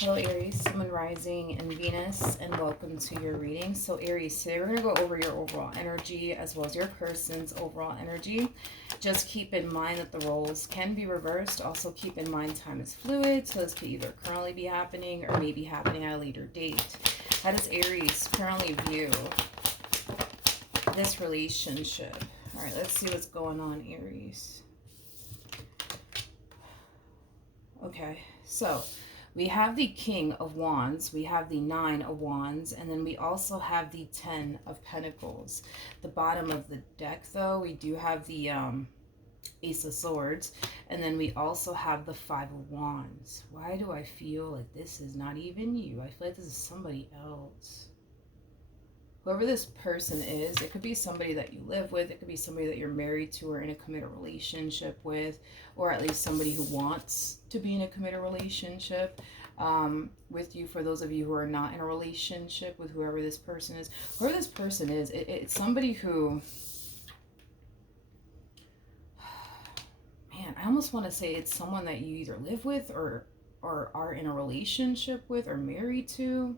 Hello Aries, Sun, Moon, Rising, and Venus, and welcome to your reading. So Aries, today we're going to go over your overall energy as well as your person's overall energy. Just keep in mind that the roles can be reversed. Also keep in mind time is fluid, so this could either currently be happening or maybe happening at a later date. How does Aries currently view this relationship? All right, let's see what's going on, Aries. Okay, so we have the King of Wands, we have the Nine of Wands, and then we also have the Ten of Pentacles. The bottom of the deck, though, we do have the Ace of Swords, and then we also have the Five of Wands. Why do I feel like this is not even you? I feel like this is somebody else. Whoever this person is, it could be somebody that you live with, it could be somebody that you're married to or in a committed relationship with, or at least somebody who wants to be in a committed relationship with you. For those of you who are not in a relationship with whoever this person is, whoever this person is, it's somebody who, man, I almost want to say it's someone that you either live with or are in a relationship with or married to.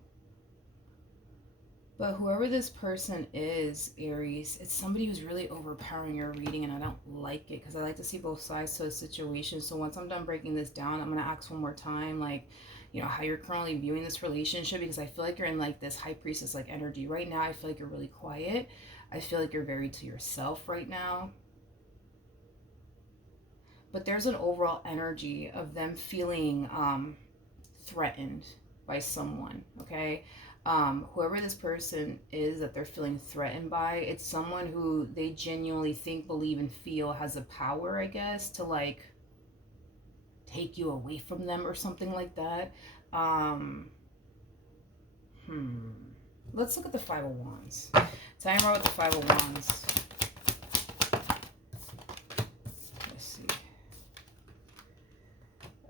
But whoever this person is, Aries, it's somebody who's really overpowering your reading, and I don't like it because I like to see both sides to a situation. So once I'm done breaking this down, I'm going to ask one more time, like, you know, how you're currently viewing this relationship, because I feel like you're in like this high priestess like energy. Right now, I feel like you're really quiet. I feel like you're very to yourself right now. But there's an overall energy of them feeling threatened by someone, okay? Whoever this person is that they're feeling threatened by, it's someone who they genuinely think, believe, and feel has a power, I guess, to like take you away from them or something like that. Let's look at the Five of Wands. Tell me more about the Five of Wands. Let's see.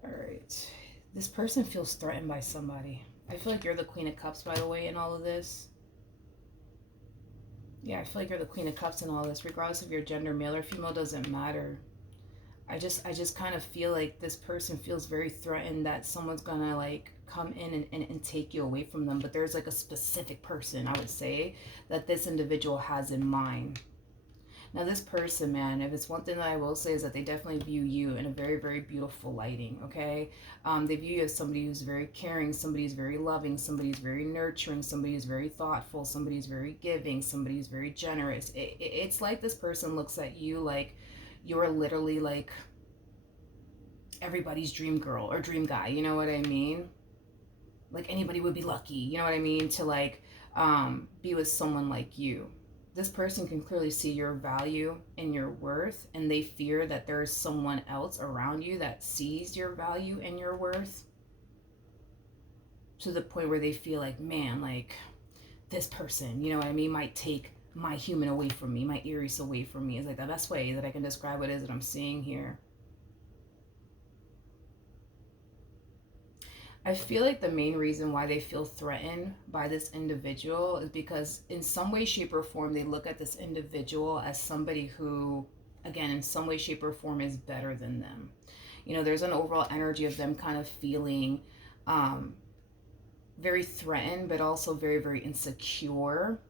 All right. This person feels threatened by somebody. I feel like you're the Queen of Cups, by the way, in all of this. Yeah, I feel like you're the Queen of Cups in all of this. Regardless of your gender, male or female, doesn't matter. I just kind of feel like this person feels very threatened that someone's gonna like come in and take you away from them. But there's like a specific person, I would say, that this individual has in mind. Now this person, man, if it's one thing that I will say is that they definitely view you in a very, very beautiful lighting, okay? They view you as somebody who's very caring, somebody who's very loving, somebody who's very nurturing, somebody who's very thoughtful, somebody who's very giving, somebody who's very generous. It's like this person looks at you like you're literally like everybody's dream girl or dream guy, you know what I mean? Like anybody would be lucky, you know what I mean, to like be with someone like you. This person can clearly see your value and your worth, and they fear that there's someone else around you that sees your value and your worth, to the point where they feel like, man, like this person, you know what I mean, might take my human away from me, my Aries away from me. Is like the best way that I can describe what it is that I'm seeing here. I feel like the main reason why they feel threatened by this individual is because in some way, shape, or form, they look at this individual as somebody who, again, in some way, shape, or form is better than them. You know, there's an overall energy of them kind of feeling very threatened, but also very, very insecure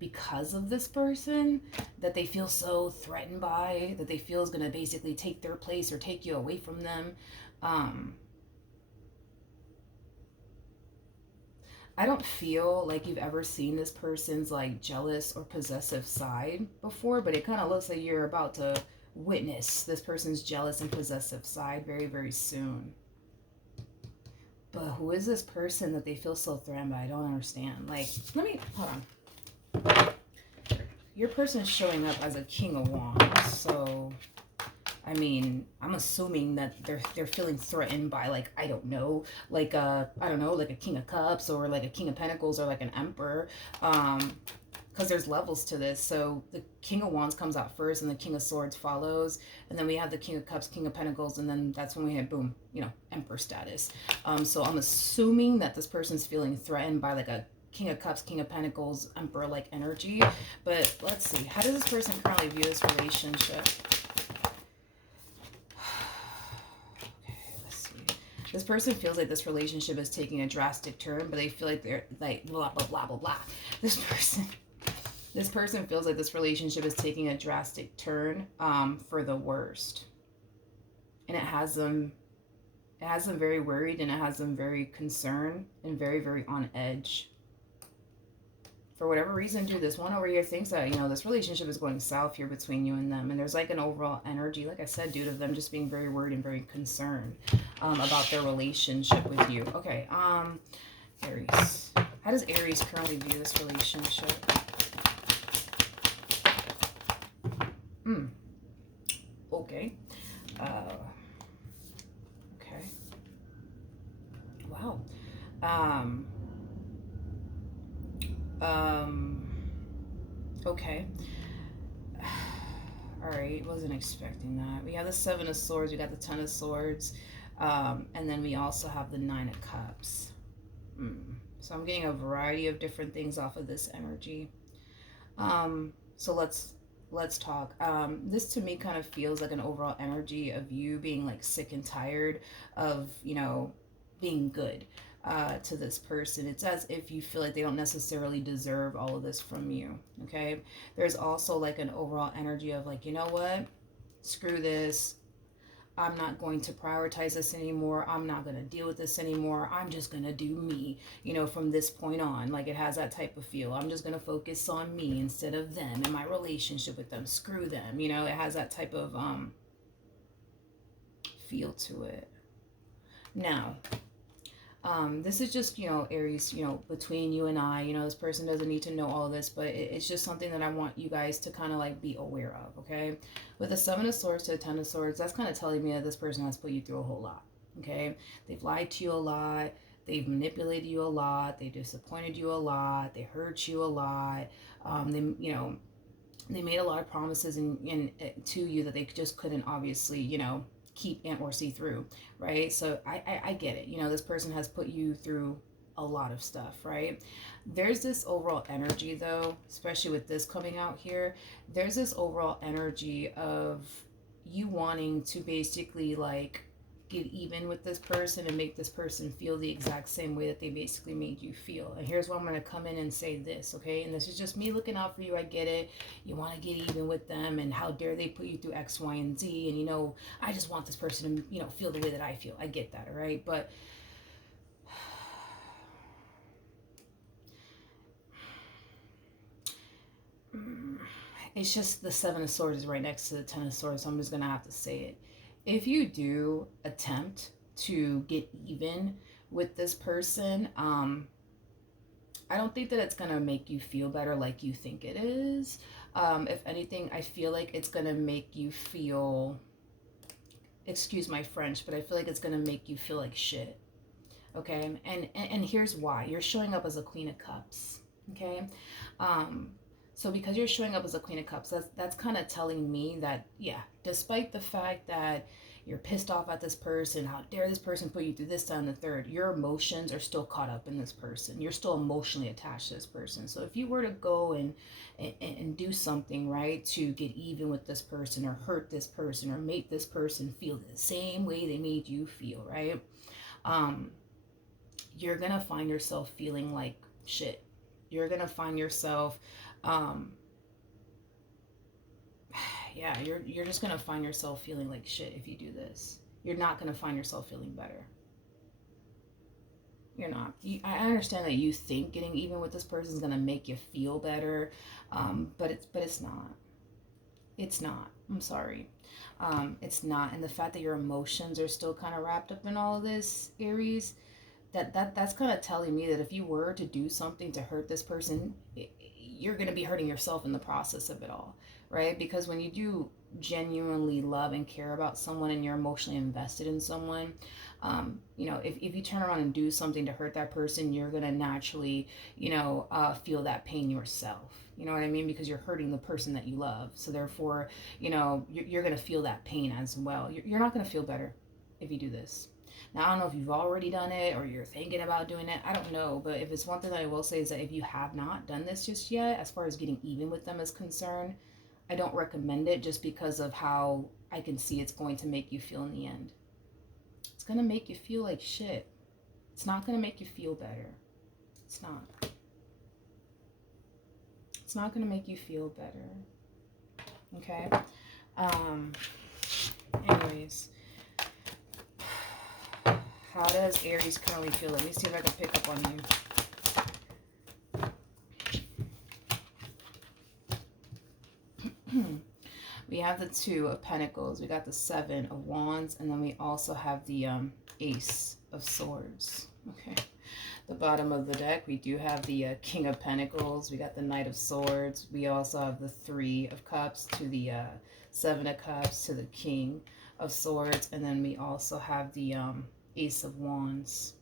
because of this person that they feel so threatened by, that they feel is going to basically take their place or take you away from them. I don't feel like you've ever seen this person's like jealous or possessive side before, but it kind of looks like you're about to witness this person's jealous and possessive side very, very soon. But who is this person that they feel so threatened by? I don't understand. Like, let me, hold on. Your person is showing up as a King of Wands, so I mean, I'm assuming that they're feeling threatened by like, I don't know, like I don't know, like a King of Cups or like a King of Pentacles or like an Emperor, because there's levels to this. So the King of Wands comes out first, and the King of Swords follows, and then we have the King of Cups, King of Pentacles, and then that's when we hit boom, you know, Emperor status. So I'm assuming that this person's feeling threatened by like a King of Cups, King of Pentacles, Emperor-like energy. But let's see, how does this person currently view this relationship? This person feels like this relationship is taking a drastic turn, but they feel like they're like blah blah blah blah blah. This person this person feels like this relationship is taking a drastic turn for the worst. And it has them very worried, and it has them very concerned and very, very on edge. For whatever reason, dude, this one over here thinks that, this relationship is going south here between you and them. And there's like an overall energy, like I said, dude, of them just being very worried and very concerned about their relationship with you. Okay, Aries. How does Aries currently view this relationship? Okay. Uh, okay. Wow. Um, um, okay. All right, wasn't expecting that. We have the Seven of Swords, we got the Ten of Swords, and then we also have the Nine of Cups. So I'm getting a variety of different things off of this energy. So let's talk. This to me kind of feels like an overall energy of you being like sick and tired of being good to this person. It's as if you feel like they don't necessarily deserve all of this from you. Okay, there's also like an overall energy of like, you know what, screw this, I'm not going to prioritize this anymore. I'm not going to deal with this anymore. I'm just going to do me, from this point on. Like, it has that type of feel. I'm just going to focus on me instead of them and my relationship with them. Screw them. It has that type of feel to it. Now, this is just, Aries, between you and I, this person doesn't need to know all this, but it's just something that I want you guys to kind of like be aware of, okay? With the Seven of Swords to the Ten of Swords, that's kind of telling me that this person has put you through a whole lot, okay? They've lied to you a lot. They've manipulated you a lot. They disappointed you a lot. They hurt you a lot. They made a lot of promises to you that they just couldn't obviously, keep and or see through, right? So I get it. This person has put you through a lot of stuff, right? There's this overall energy though, especially with this coming out here, there's this overall energy of you wanting to basically like get even with this person and make this person feel the exact same way that they basically made you feel. And here's where I'm going to come in and say this, okay? And this is just me looking out for you. I get it. You want to get even with them, and how dare they put you through X, Y, and Z. And, I just want this person to, feel the way that I feel. I get that, all right? But it's just the Seven of Swords is right next to the Ten of Swords, so I'm just going to have to say it. If you do attempt to get even with this person, I don't think that it's going to make you feel better like you think it is. If anything, I feel like it's going to make you feel, excuse my French, but I feel like it's going to make you feel like shit. Okay? And here's why. You're showing up as a Queen of Cups. Okay? So because you're showing up as a Queen of Cups, that's kind of telling me that, yeah, despite the fact that you're pissed off at this person, how dare this person put you through this, that, and the third, your emotions are still caught up in this person. You're still emotionally attached to this person. So if you were to go and do something, right, to get even with this person or hurt this person or make this person feel the same way they made you feel, right, you're going to find yourself feeling like shit. You're going to find yourself yeah, you're just gonna find yourself feeling like shit if you do this. You're not gonna find yourself feeling better. You're not. I understand that you think getting even with this person is gonna make you feel better, but it's not. It's not. I'm sorry. It's not. And the fact that your emotions are still kind of wrapped up in all of this, Aries, that's kind of telling me that if you were to do something to hurt this person, you're going to be hurting yourself in the process of it all, right? Because when you do genuinely love and care about someone and you're emotionally invested in someone, if you turn around and do something to hurt that person, you're going to naturally, feel that pain yourself. You know what I mean? Because you're hurting the person that you love. So therefore, you're going to feel that pain as well. You're not going to feel better if you do this. Now, I don't know if you've already done it or you're thinking about doing it. I don't know. But if it's one thing that I will say is that if you have not done this just yet, as far as getting even with them is concerned, I don't recommend it just because of how I can see it's going to make you feel in the end. It's going to make you feel like shit. It's not going to make you feel better. It's not. It's not going to make you feel better. Okay? Anyways. How does Aries currently feel? Let me see if I can pick up on you. We have the Two of Pentacles. We got the Seven of Wands. And then we also have the Ace of Swords. Okay. The bottom of the deck, we do have the King of Pentacles. We got the Knight of Swords. We also have the Three of Cups to the Seven of Cups to the King of Swords. And then we also have the Ace of Wands.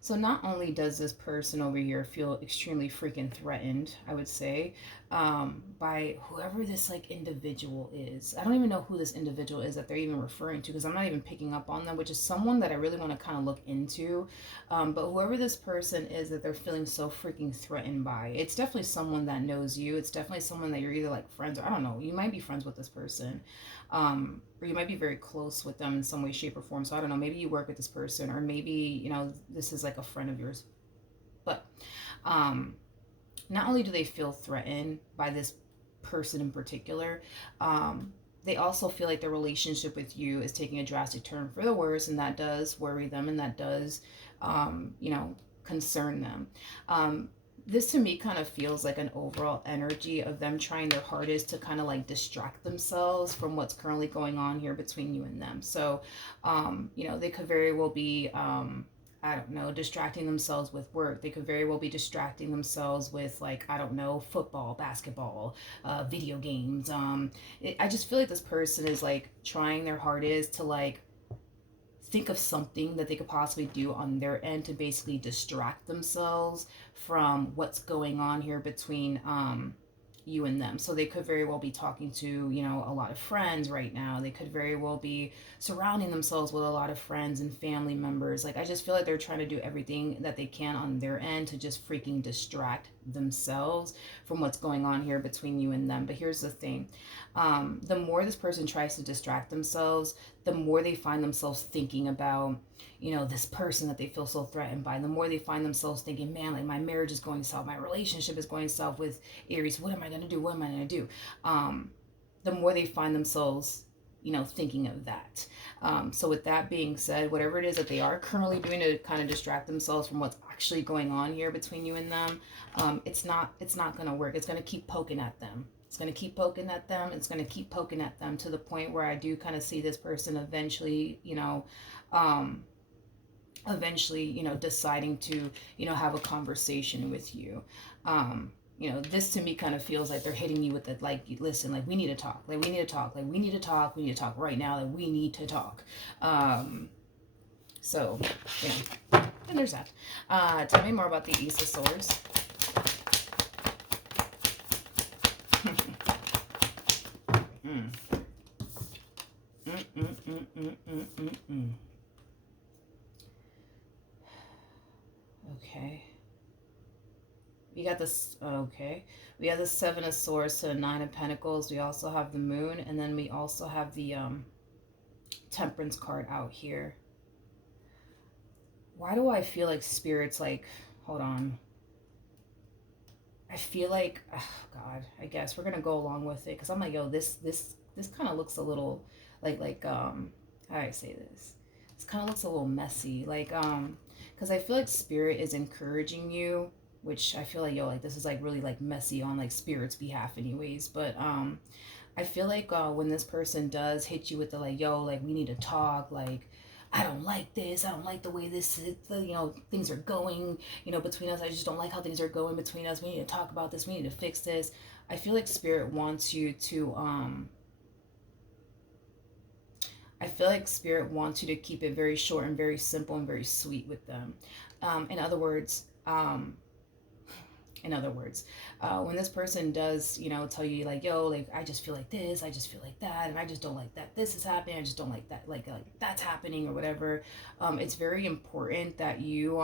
So not only does this person over here feel extremely freaking threatened, I would say, by whoever this like individual is. I don't even know who this individual is that they're even referring to, because I'm not even picking up on them, which is someone that I really want to kind of look into. But whoever this person is that they're feeling so freaking threatened by, it's definitely someone that knows you. It's definitely someone that you're either like friends, or I don't know, you might be friends with this person. Or you might be very close with them in some way, shape, or form. So I don't know, maybe you work with this person, or maybe, you know, this is like a friend of yours. But not only do they feel threatened by this person in particular, they also feel like their relationship with you is taking a drastic turn for the worse, and that does worry them, and that does, you know, concern them. This to me kind of feels like an overall energy of them trying their hardest to kind of like distract themselves from what's currently going on here between you and them. So, you know, they could very well be, I don't know, distracting themselves with work. They could very well be distracting themselves with, like, I don't know, football, basketball, video games. I just feel like this person is like trying their hardest to like think of something that they could possibly do on their end to basically distract themselves from what's going on here between you and them. So they could very well be talking to, you know, a lot of friends right now. They could very well be surrounding themselves with a lot of friends and family members. Like, I just feel like they're trying to do everything that they can on their end to just freaking distract themselves from what's going on here between you and them. But here's the thing. The more this person tries to distract themselves, the more they find themselves thinking about, you know, this person that they feel so threatened by. The more they find themselves thinking, man, like my marriage is going south, my relationship is going south with Aries. What am I going to do? What am I going to do? The more they find themselves, you know, thinking of that. So with that being said, whatever it is that they are currently doing to kind of distract themselves from what's actually going on here between you and them, it's not going to work. It's going to keep poking at them. It's going to keep poking at them. It's going to keep poking at them to the point where I do kind of see this person eventually, you know, deciding to, you know, have a conversation with you. You know, this to me kind of feels like they're hitting you with the, like, listen, like, we need to talk. Like, we need to talk. Like, we need to talk. We need to talk right now. Like, we need to talk. So, yeah. And there's that. Tell me more about the Ace of Swords. mm. Okay. We got this, okay. We have the Seven of Swords to the Nine of Pentacles. We also have the Moon, and then we also have the Temperance card out here. Why do I feel like Spirit's like, hold on. I feel like, oh God, I guess we're gonna go along with it, because I'm like, yo, this kind of looks a little like how do I say this? This kind of looks a little messy, like because I feel like Spirit is encouraging you, which I feel like, yo, like this is like really like messy on like Spirit's behalf anyways. But I feel like when this person does hit you with the like, yo, like we need to talk, like I don't like this. I don't like the way this, you know, things are going, you know, between us. I just don't like how things are going between us. We need to talk about this. We need to fix this. I feel like Spirit wants you to, I feel like Spirit wants you to keep it very short and very simple and very sweet with them. In other words, when this person does, you know, tell you like, yo, like I just feel like this, I just feel like that, and I just don't like that this is happening, I just don't like that, like that's happening or whatever, it's very important that you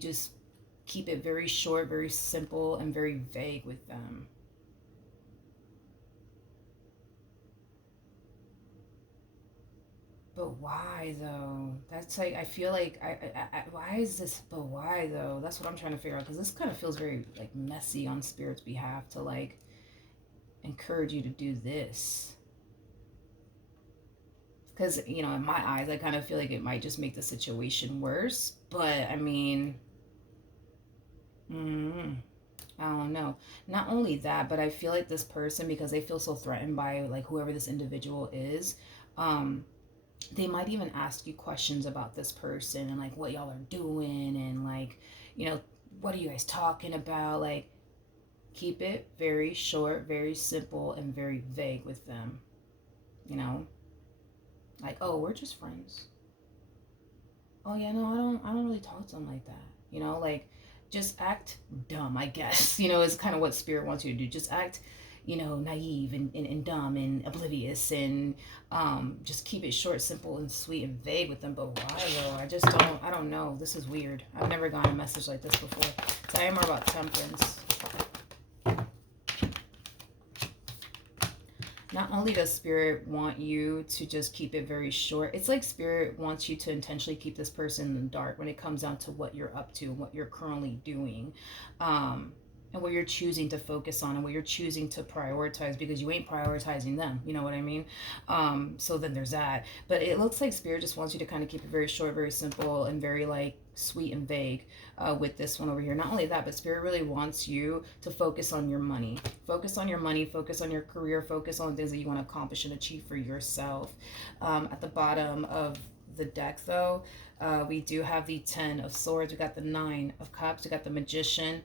just keep it very short, very simple, and very vague with them. But why though? That's like, I feel like why is this? But why though? That's what I'm trying to figure out, because this kind of feels very like messy on Spirit's behalf to like encourage you to do this. Because, you know, in my eyes, I kind of feel like it might just make the situation worse. But I mean, mm, I don't know. Not only that, but I feel like this person, because they feel so threatened by like whoever this individual is, um, they might even ask you questions about this person and like what y'all are doing and like, you know, what are you guys talking about? Like, keep it very short, very simple, and very vague with them. You know, like, oh, we're just friends. Oh yeah, no, I don't really talk to them like that. You know, like, just act dumb, I guess. You know, is kind of what Spirit wants you to do. Just act, you know, naive and dumb and oblivious, and just keep it short, simple, and sweet and vague with them. But why though? I don't know. This is weird. I've never gotten a message like this before. So I am more about temperance. Not only does Spirit want you to just keep it very short, it's like Spirit wants you to intentionally keep this person in the dark when it comes down to what you're up to and what you're currently doing. And what you're choosing to focus on and what you're choosing to prioritize, because you ain't prioritizing them. You know what I mean? So then there's that. But it looks like Spirit just wants you to kind of keep it very short, very simple, and very like sweet and vague with this one over here. Not only that, but Spirit really wants you to focus on your money. Focus on your money, focus on your career, focus on things that you want to accomplish and achieve for yourself. At the bottom of the deck, though, we do have the 10 of Swords, we got the 9 of Cups, we got the Magician,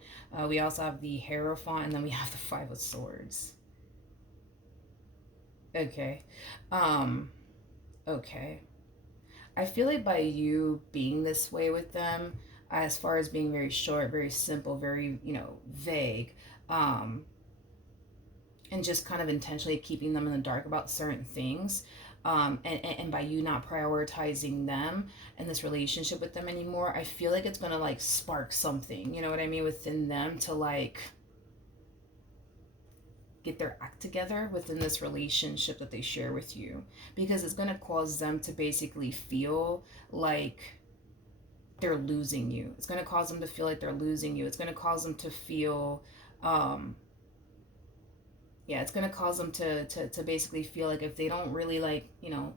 we also have the Hierophant, and then we have the 5 of Swords. Okay. Okay. I feel like by you being this way with them, as far as being very short, very simple, very, you know, vague, um, and just kind of intentionally keeping them in the dark about certain things, and by you not prioritizing them and this relationship with them anymore, I feel like it's gonna like spark something, you know what I mean, within them to like get their act together within this relationship that they share with you, because it's going to cause them to basically feel like they're losing you. It's going to cause them to feel like they're losing you. It's going to cause them to feel um yeah, it's going to cause them to basically feel like if they don't really like, you know,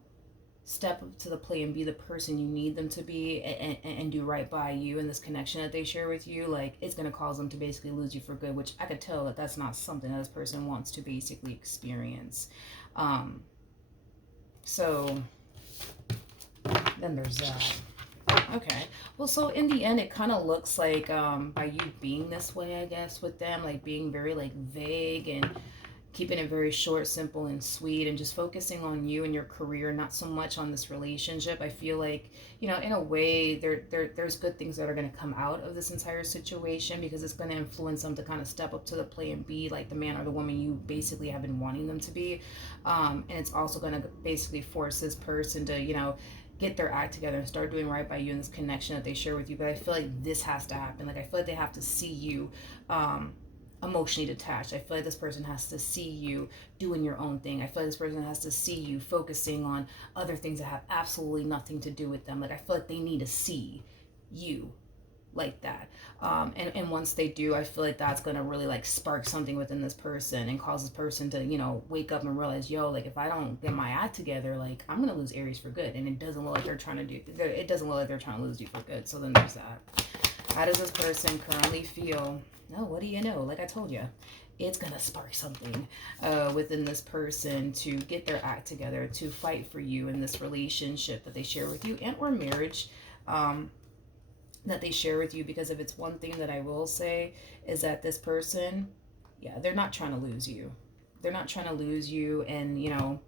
step up to the plate and be the person you need them to be, and do right by you and this connection that they share with you, like it's going to cause them to basically lose you for good, which I could tell that that's not something that this person wants to basically experience. um so then there's that. Okay. Well, so in the end, it kind of looks like, by you being this way, I guess, with them, like being very like vague and keeping it very short, simple, and sweet, and just focusing on you and your career, not so much on this relationship. I feel like, you know, in a way, there's good things that are going to come out of this entire situation, because it's going to influence them to kind of step up to the plate and be like the man or the woman you basically have been wanting them to be. And it's also going to basically force this person to, you know, get their act together and start doing right by you in this connection that they share with you. But I feel like this has to happen. Like, I feel like they have to see you emotionally detached. I feel like this person has to see you doing your own thing. I feel like this person has to see you focusing on other things that have absolutely nothing to do with them. Like, I feel like they need to see you like that. And once they do, I feel like that's going to really like spark something within this person and cause this person to, you know, wake up and realize, yo, like if I don't get my act together, like I'm going to lose Aries for good. And it doesn't look like they're trying to do, it doesn't look like they're trying to lose you for good. So then there's that. How does this person currently feel? Oh, what do you know? Like I told you, it's going to spark something within this person to get their act together, to fight for you in this relationship that they share with you, and or marriage that they share with you. Because if it's one thing that I will say, is that this person, yeah, they're not trying to lose you. They're not trying to lose you, and, you know,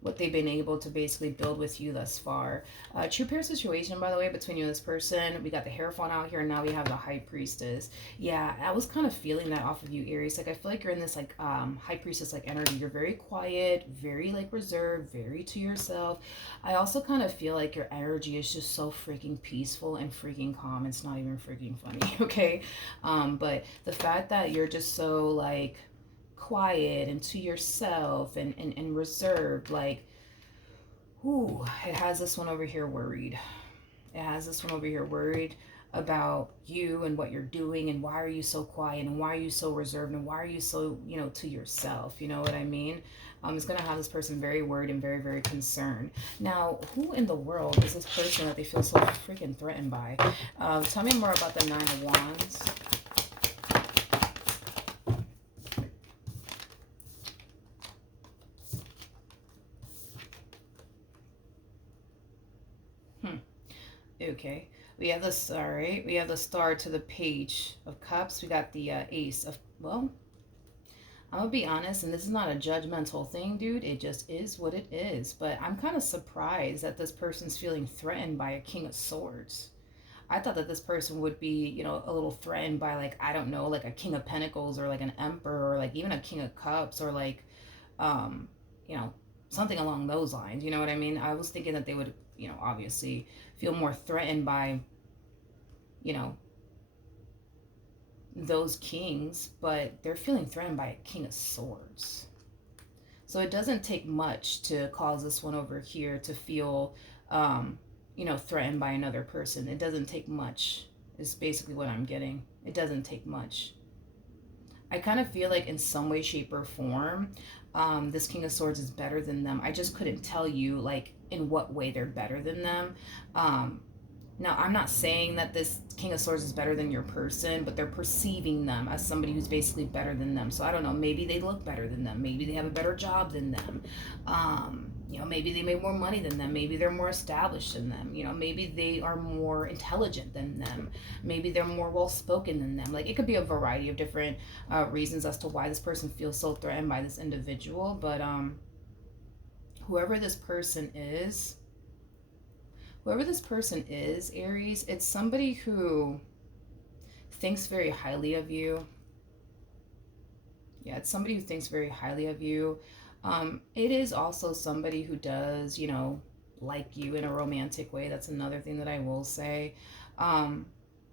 what they've been able to basically build with you thus far. True pair situation, by the way, between you and this person. We got the Hierophant out here, and now we have the High Priestess. Yeah, I was kind of feeling that off of you, Aries. Like, I feel like you're in this, like, High Priestess, like, energy. You're very quiet, very, like, reserved, very to yourself. I also kind of feel like your energy is just so freaking peaceful and freaking calm. It's not even freaking funny, okay? But the fact that you're just so, like, quiet and to yourself and reserved, like, Ooh, it has this one over here worried. It has this one over here worried about you and what you're doing and why are you so quiet and why are you so reserved and why are you so, to yourself. You know what I mean? It's going to have this person very worried and very, very concerned. Now, who in the world is this person that they feel so freaking threatened by? Tell me more about the Nine of Wands. Okay. We have this, all right. We have the Star to the Page of Cups. We got the Ace of, well, I'm gonna be honest, and this is not a judgmental thing, dude. It just is what it is. But I'm kind of surprised that this person's feeling threatened by a King of Swords. I thought that this person would be, a little threatened by, like, I don't know, like a King of Pentacles or like an Emperor or like even a King of Cups or like, um, you know, something along those lines. You know what I mean? I was thinking that they would, obviously feel more threatened by, you know, those kings, but they're feeling threatened by a King of Swords. So it doesn't take much to cause this one over here to feel, threatened by another person. It doesn't take much, is basically what I'm getting. It doesn't take much. I kind of feel like in some way, shape, or form, this King of Swords is better than them. I just couldn't tell you, like, in what way they're better than them. Um, Now, I'm not saying that this King of Swords is better than your person, but they're perceiving them as somebody who's basically better than them. So I don't know, maybe they look better than them. Maybe they have a better job than them. Maybe they make more money than them. Maybe they're more established than them. Maybe they are more intelligent than them. Maybe they're more well spoken than them. Like, it could be a variety of different reasons as to why this person feels so threatened by this individual. But whoever this person is, whoever this person is, Aries, it's somebody who thinks very highly of you. Yeah, it's somebody who thinks very highly of you. It is also somebody who does, like you in a romantic way. That's another thing that I will say. Um,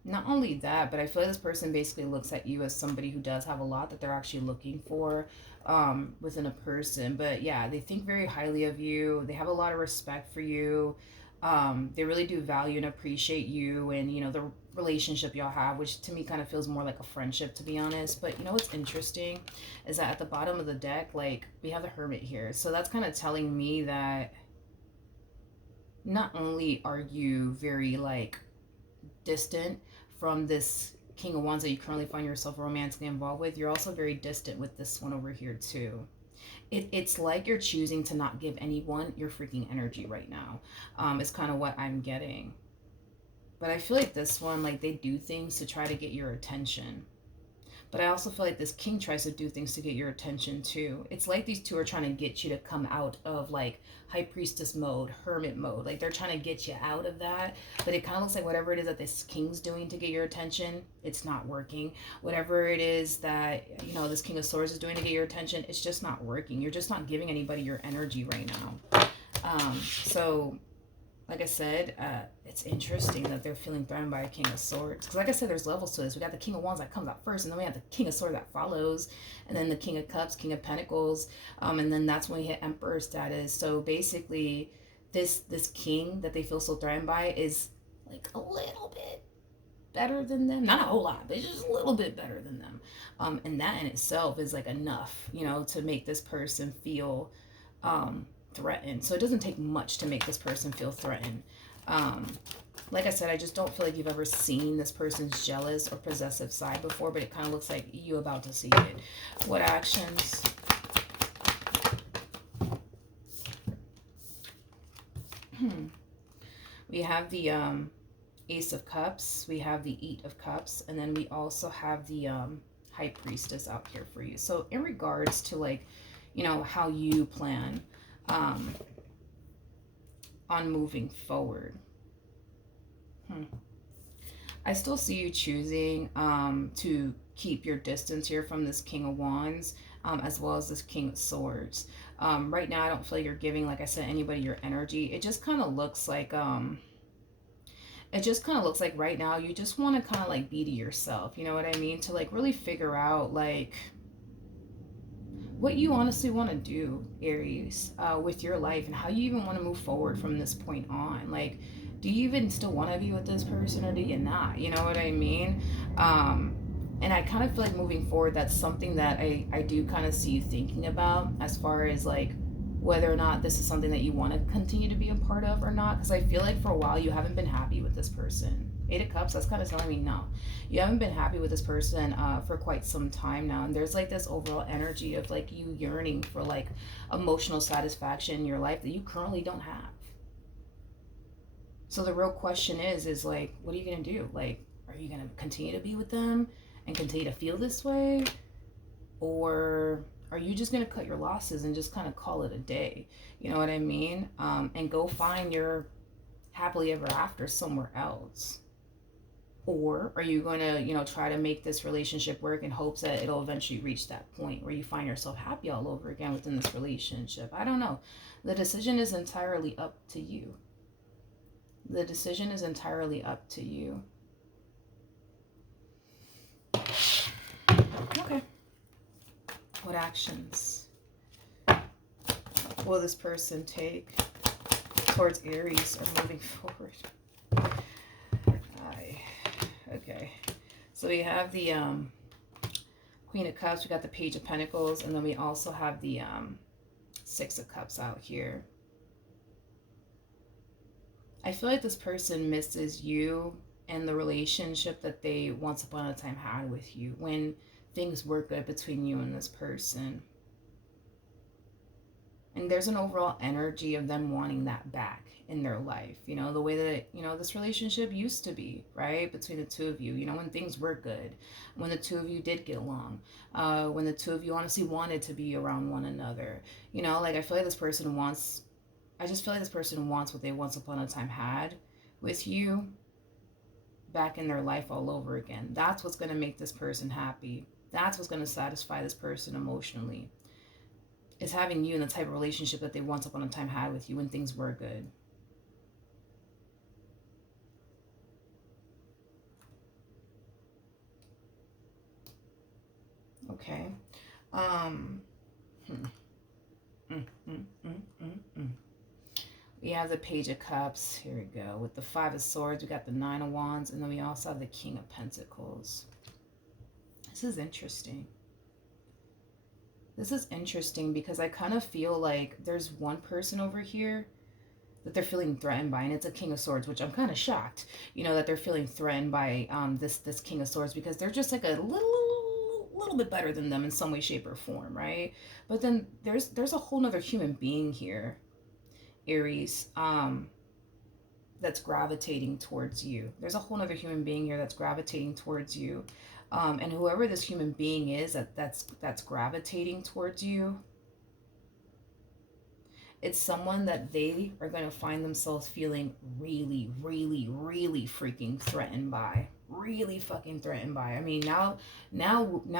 Not only that, but I feel like this person basically looks at you as somebody who does have a lot that they're actually looking for within a person. But yeah, they think very highly of you. They have a lot of respect for you. They really do value and appreciate you and, the relationship y'all have, which to me kind of feels more like a friendship, to be honest. But what's interesting is that at the bottom of the deck, like, we have the Hermit here. So that's kind of telling me that not only are you very, like, distant from this King of Wands that you currently find yourself romantically involved with, you're also very distant with this one over here too. It's like you're choosing to not give anyone your freaking energy right now. Is kind of what I'm getting. But I feel like this one, like, they do things to try to get your attention. But I also feel like this king tries to do things to get your attention too. It's like these two are trying to get you to come out of, like, high priestess mode, hermit mode. Like, they're trying to get you out of that. But it kind of looks like whatever it is that this king's doing to get your attention, it's not working. Whatever it is that, this King of Swords is doing to get your attention, it's just not working. You're just not giving anybody your energy right now. So like I said, it's interesting that they're feeling threatened by a King of Swords. Because like I said, there's levels to this. We got the King of Wands that comes out first, and then we have the King of Swords that follows, and then the King of Cups, King of Pentacles, and then that's when we hit Emperor status. So basically, this king that they feel so threatened by is, like, a little bit better than them. Not a whole lot, but just a little bit better than them. And that in itself is, like, enough, to make this person feel threatened. So it doesn't take much to make this person feel threatened. Like I said, I just don't feel like you've ever seen this person's jealous or possessive side before, but it kind of looks like you about to see it. What actions? We have the Ace of Cups, we have the Eight of Cups, and then we also have the High Priestess out here for you. So in regards to, like, how you plan on moving forward. I still see you choosing to keep your distance here from this King of Wands, as well as this King of Swords. Right now, I don't feel like you're giving, like I said, anybody your energy. It just kind of looks like right now you just want to kind of, like, be to yourself. You know what I mean? To, like, really figure out, like, what you honestly want to do, Aries, with your life, and how you even want to move forward from this point on. Like, do you even still want to be with this person, or do you not? You know what I mean? Um, and I kind of feel like moving forward, that's something that I do kind of see you thinking about, as far as like whether or not this is something that you want to continue to be a part of or not. Because I feel like for a while you haven't been happy with this person. Eight of Cups, that's kind of telling me no. You haven't been happy with this person for quite some time now. And there's like this overall energy of like you yearning for like emotional satisfaction in your life that you currently don't have. So the real question is like, what are you going to do? Like, are you going to continue to be with them and continue to feel this way? Or are you just going to cut your losses and just kind of call it a day? You know what I mean? And go find your happily ever after somewhere else. Or are you going to, try to make this relationship work in hopes that it'll eventually reach that point where you find yourself happy all over again within this relationship? I don't know. The decision is entirely up to you. The decision is entirely up to you. Okay. What actions will this person take towards Aries or moving forward? Okay. So we have the Queen of Cups, we got the Page of Pentacles, and then we also have the Six of Cups out here. I feel like this person misses you and the relationship that they once upon a time had with you when things were good between you and this person. And there's an overall energy of them wanting that back in their life. The way that, this relationship used to be, right? Between the two of you, when things were good, when the two of you did get along, when the two of you honestly wanted to be around one another. Like I feel like this person wants, I just feel like this person wants what they once upon a time had with you back in their life all over again. That's what's going to make this person happy. That's what's going to satisfy this person emotionally. Is having you in the type of relationship that they once upon a time had with you when things were good. Okay. Um. We have the Page of Cups. Here we go. With the Five of Swords, we got the Nine of Wands, and then we also have the King of Pentacles. This is interesting. This is interesting because I kind of feel like there's one person over here that they're feeling threatened by, and it's a King of Swords, which I'm kind of shocked, that they're feeling threatened by this King of Swords, because they're just like a little bit better than them in some way, shape, or form, right? But then there's a whole nother human being here, Aries, that's gravitating towards you. There's a whole nother human being here that's gravitating towards you. And whoever this human being is that's gravitating towards you, it's someone that they are going to find themselves feeling really, really, really freaking threatened by. Really fucking threatened by. I mean, now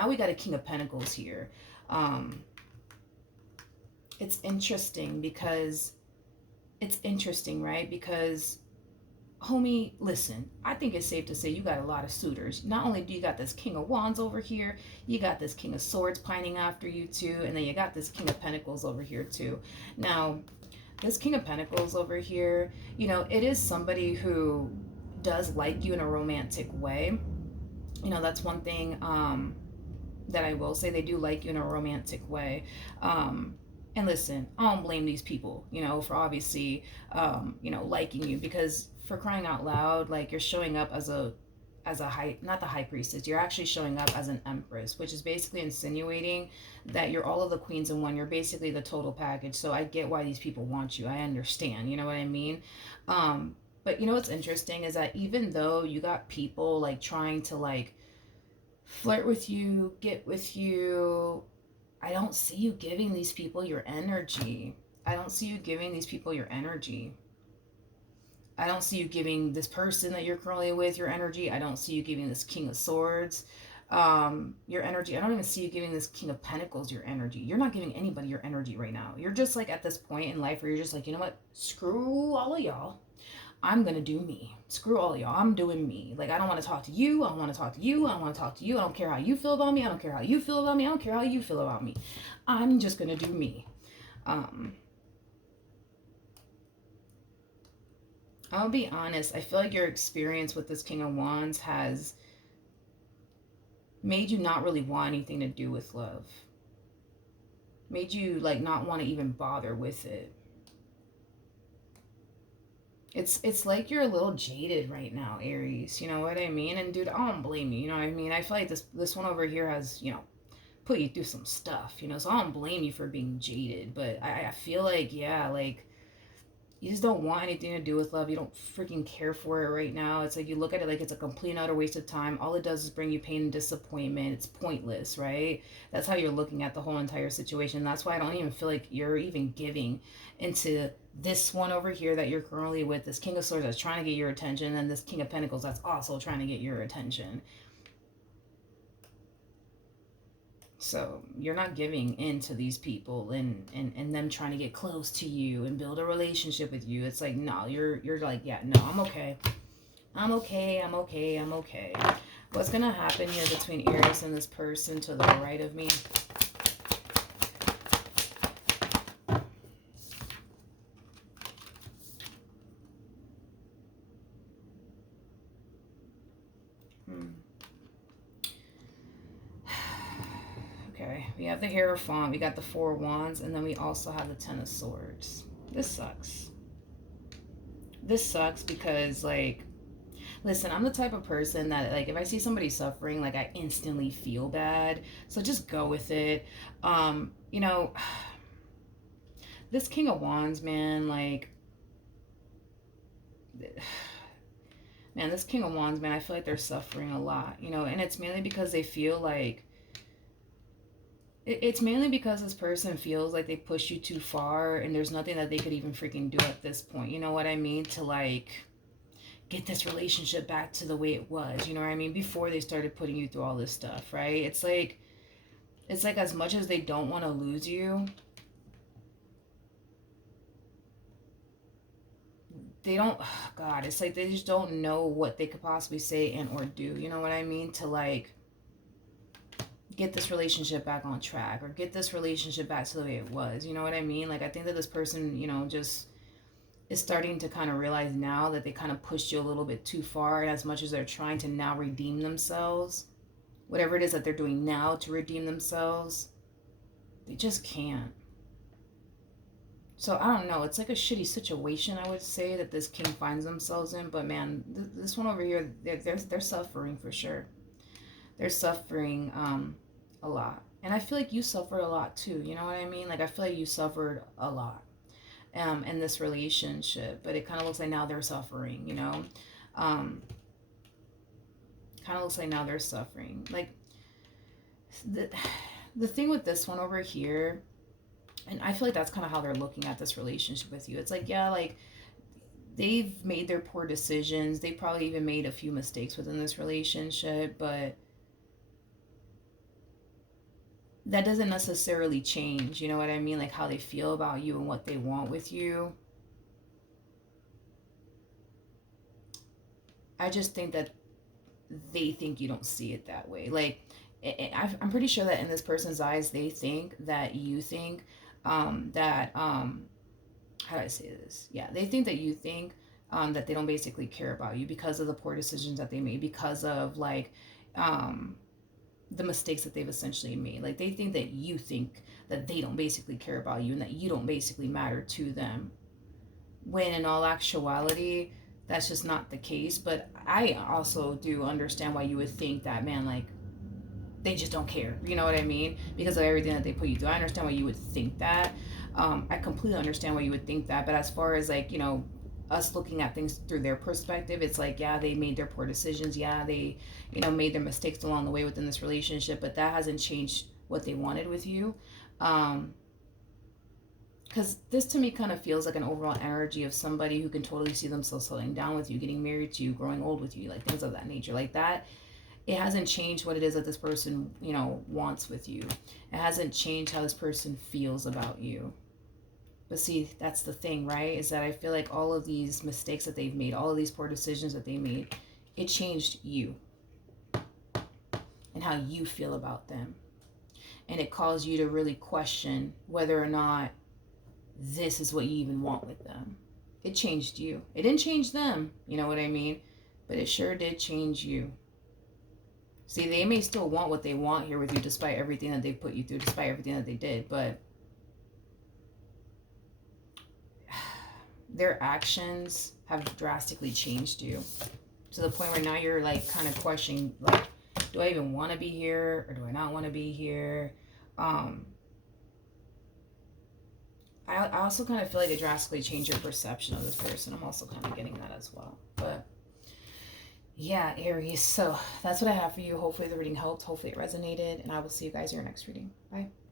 we got a King of Pentacles here. It's interesting, right? Because homie, listen, I think it's safe to say you got a lot of suitors. Not only do you got this King of Wands over here, you got this King of Swords pining after you too, and then you got this King of Pentacles over here too. Now, this King of Pentacles over here, it is somebody who does like you in a romantic way. That's one thing that I will say. They do like you in a romantic way. And listen, I don't blame these people, for obviously, liking you, because for crying out loud, like, you're showing up as a not the high priestess, you're actually showing up as an empress, which is basically insinuating that you're all of the queens in one. You're basically the total package. So I get why these people want you. I understand, you know what I mean? But what's interesting is that even though you got people like trying to like flirt with you, get with you, I don't see you giving these people your energy. I don't see you giving these people your energy. I don't see you giving this person that you're currently with your energy. I don't see you giving this King of Swords your energy. I don't even see you giving this King of Pentacles your energy. You're not giving anybody your energy right now. You're just like at this point in life where you're just like, you know what? Screw all of y'all. I'm gonna do me. Screw all y'all. I'm doing me. Like, I don't want to talk to you. I don't want to talk to you. I don't want to talk to you. I don't care how you feel about me. I don't care how you feel about me. I don't care how you feel about me. I'm just gonna do me. Um, I'll be honest. I feel like your experience with this King of Wands has made you not really want anything to do with love. Made you like not want to even bother with it. It's like you're a little jaded right now, Aries. You know what I mean? And dude, I don't blame you. You know what I mean? I feel like this one over here has, put you through some stuff, so I don't blame you for being jaded. But I feel like, yeah, like you just don't want anything to do with love. You don't freaking care for it right now. It's like you look at it like it's a complete and utter waste of time. All it does is bring you pain and disappointment. It's pointless, right? That's how you're looking at the whole entire situation. That's why I don't even feel like you're even giving into this one over here that you're currently with, this King of Swords that's trying to get your attention, and this King of Pentacles that's also trying to get your attention. So you're not giving in to these people and them trying to get close to you and build a relationship with you. It's like, no, you're like, yeah, no, I'm okay. I'm okay, I'm okay, I'm okay. What's gonna happen here between Aries and this person to the right of me? Okay, we have the Hierophant, we got the Four of Wands, and then we also have the Ten of Swords. This sucks. This sucks because, like, listen, I'm the type of person that, like, if I see somebody suffering, like, I instantly feel bad. So just go with it. You know, this King of Wands, man, like, man, this King of Wands, man, I feel like they're suffering a lot, and it's mainly because they feel like, it's mainly because this person feels like they push you too far and there's nothing that they could even freaking do at this point. You know what I mean? To, like, get this relationship back to the way it was, you know what I mean? Before they started putting you through all this stuff, right? It's like as much as they don't want to lose you, they don't, oh God, it's like they just don't know what they could possibly say and or do, you know what I mean? To, like, get this relationship back on track or get this relationship back to the way it was, you know what I mean? Like, I think that this person, just is starting to kind of realize now that they kind of pushed you a little bit too far, and as much as they're trying to now redeem themselves, whatever it is that they're doing now to redeem themselves, they just can't. So I don't know. It's like a shitty situation, I would say, that this king finds themselves in. But man, this one over here, they're suffering for sure. They're suffering a lot, and I feel like you suffered a lot too. You know what I mean? Like, I feel like you suffered a lot in this relationship, but it kind of looks like now they're suffering. Um, kind of looks like now they're suffering. Like, the thing with this one over here, and I feel like that's kind of how they're looking at this relationship with you. It's like, yeah, like, they've made their poor decisions. They probably even made a few mistakes within this relationship, but that doesn't necessarily change, you know what I mean? Like, how they feel about you and what they want with you. I just think that they think you don't see it that way. Like, I'm pretty sure that in this person's eyes, they think that you think that, how do I say this? Yeah, they think that you think that they don't basically care about you because of the poor decisions that they made, because of, like, the mistakes that they've essentially made. Like, they think that you think that they don't basically care about you and that you don't basically matter to them, when in all actuality that's just not the case. But I also do understand why you would think that, man, like, they just don't care, you know what I mean, because of everything that they put you through. I understand why you would think that. I completely understand why you would think that. But as far as, like, us looking at things through their perspective, it's like, yeah, they made their poor decisions, yeah, they made their mistakes along the way within this relationship, but that hasn't changed what they wanted with you. Because this to me kind of feels like an overall energy of somebody who can totally see themselves settling down with you, getting married to you, growing old with you, like things of that nature. Like that, it hasn't changed what it is that this person, wants with you. It hasn't changed how this person feels about you. But see, that's the thing, right? Is that I feel like all of these mistakes that they've made, all of these poor decisions that they made, it changed you and how you feel about them. And it caused you to really question whether or not this is what you even want with them. It changed you. It didn't change them, you know what I mean? But it sure did change you. See, they may still want what they want here with you despite everything that they put you through, despite everything that they did, but their actions have drastically changed you to the point where now you're like kind of questioning, like, do I even want to be here or do I not want to be here? I also kind of feel like it drastically changed your perception of this person. I'm also kind of getting that as well. But yeah, Aries. So that's what I have for you. Hopefully the reading helped. Hopefully it resonated. And I will see you guys in your next reading. Bye.